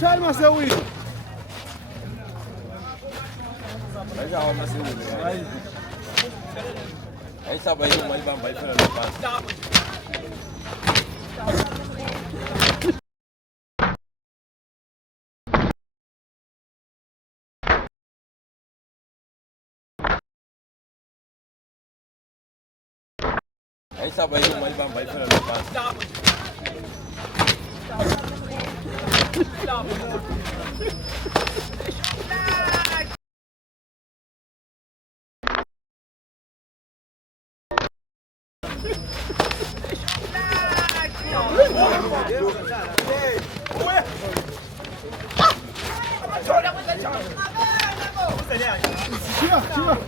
Puxar Marcelo Wilson. Legal, Marcelo Wilson. Aí sabe aí, mas vai para lá. Aí sabe aí, mas vai para lá. Tira.